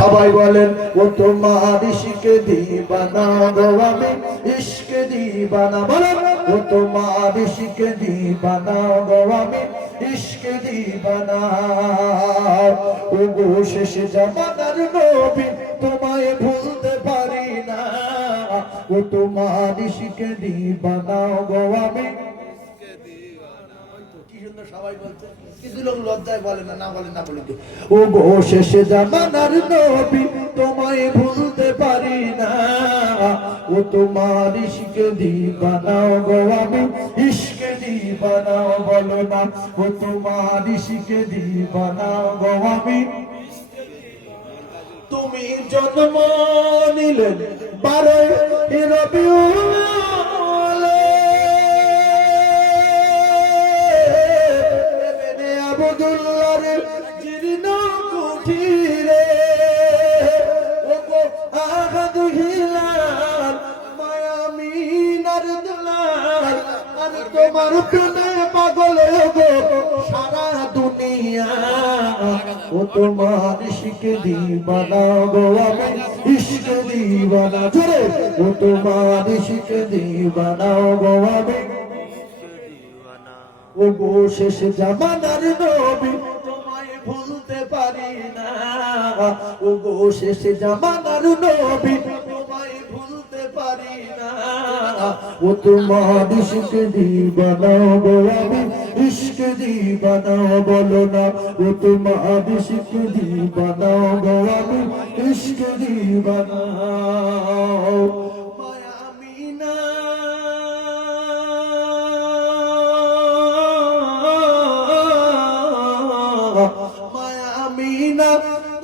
সবাই বলেন ও তোমার ইশকে দিবানা গো আমি ইশকে দিবানা বলেন ও তোমার ইশকে দিবানা গো আমি ইশকে দিবানা ও গো শেষ জামানার নবী তোমায় ভুলতে পারি না ও তোমার ইশকে দিবানা গো আমি সবাই বলছে কিছু লোক লজ্জায় বলে না বলে না বলে ও গো শেষ জামানার নবী তোমায় ভুলতে পারি না ও তোমার ইশকে দিবানা গো আমি ইশকে দিবানা বলো না ও তোমার ইশকে দিবানা গো আমি তুমি জন্ম নিলেন 12 রবিউল আব্দুল্লাহর জীর্ণ কুঠিরে ওগো আহাদ হিলাল মায়ামিনার দুলাল আর তোমার প্রেমে পাগল গো সারা দুনিয়া ও তোমার ইশকে দিবানা গো আমি ইশকে দিবানা জোরে ও তোমার ইশকে দিবানা গো আমি ও গো শেষ জামানার নবী তোমায় ভুলতে পারি না ও গো শেষ জামানার নবী তোমায় ভুলতে পারি না ও তোমার ইশকে দিবানা গো আমি ইশকে দিবানা বলো না ও তোমার ইশকে দিবানা গো আমি ইশকে দিবানা মায়ামিনা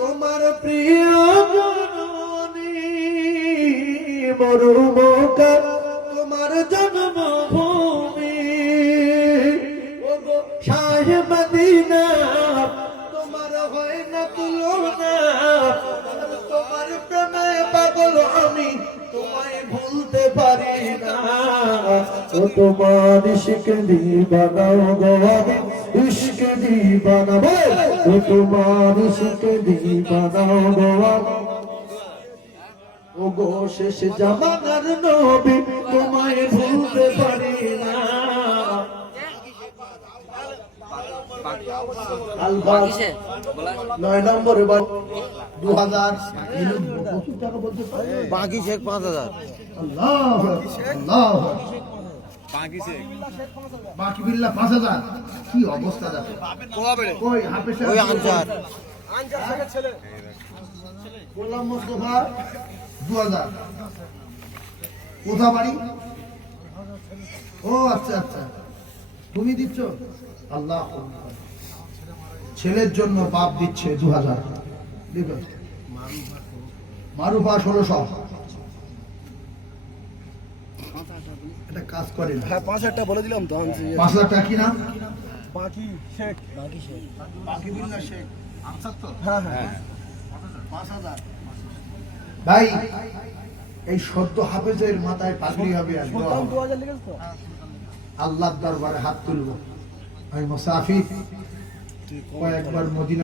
তোমার প্রিয় জননী মরুমকা তোমার জন্মভূমি ওগো শাহে মদিনা তোমার হয় না তুলনা তোমার প্রেমে পাগল আমি তোমায় ভুলতে পারি না ও তোমার ইশকে দিবানা গো আমি ইশকে দিবানা বল ও তোমার ইশকে দিবানা গো ও গো শেষ জামানার নবী তোমায় ভুলতে পারি না আলবাসে 9 নম্বরে 2000 টাকা বলতে বাকি শেখ 5000 আল্লাহ আল্লাহ বাকি শেখ বাকি বিল্লাহ 5000 কি অবস্থা দেখো কই হাফেজ ওই আনজার শেখের ছেলে গোলাম মুস্তাফা 2000 কোথা বাড়ি ও আচ্ছা আচ্ছা তুমি দিচ্ছ আল্লাহ ছেলের জন্য বাপ দিচ্ছে 2000 দেখো মারুফা 1600 এটা কাজ করে না হ্যাঁ 5000 টাকা বলে দিলাম তো 5000 টাকা কি না বাকি শেখ বাকি বিল্লাহ শেখ আনসার তো হ্যাঁ হ্যাঁ 5000 ভাই এই সদ্য হাফেজের মাথায় পাগড়ি হবে আর 2000 লিখেছ তো আল্লাহর দরবারে হাত তুলবো আমি মুসাফির কয়েকবার মদিনা